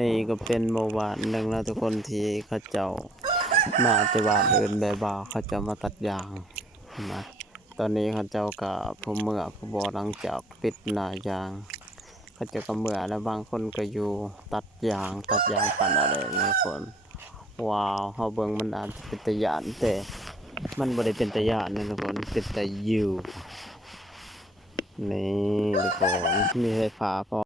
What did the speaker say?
นี่ก็เป็นโมบานหนึ่งนะทุกคนที่เขาเจ้ามาจะบานอื่นแบบว่าเขาเจ้ามาตัดยางนะตอนนี้เขาเจ้ากับผู้เมื่อผู้บอหลังจากปิดหน้ายาง เขาเจ้าก็เมื่อแล้วบางคนก็อยู่ตัดยางตัดยางปั่นอะไรนะคนว้าวเขาเบิ้งมันอาจจะเป็นตะยานแต่มันบ่ได้เป็นตะยานนะทุกคนเป็นตะยูนี่ทุกคนมีไฟฟ้าพอ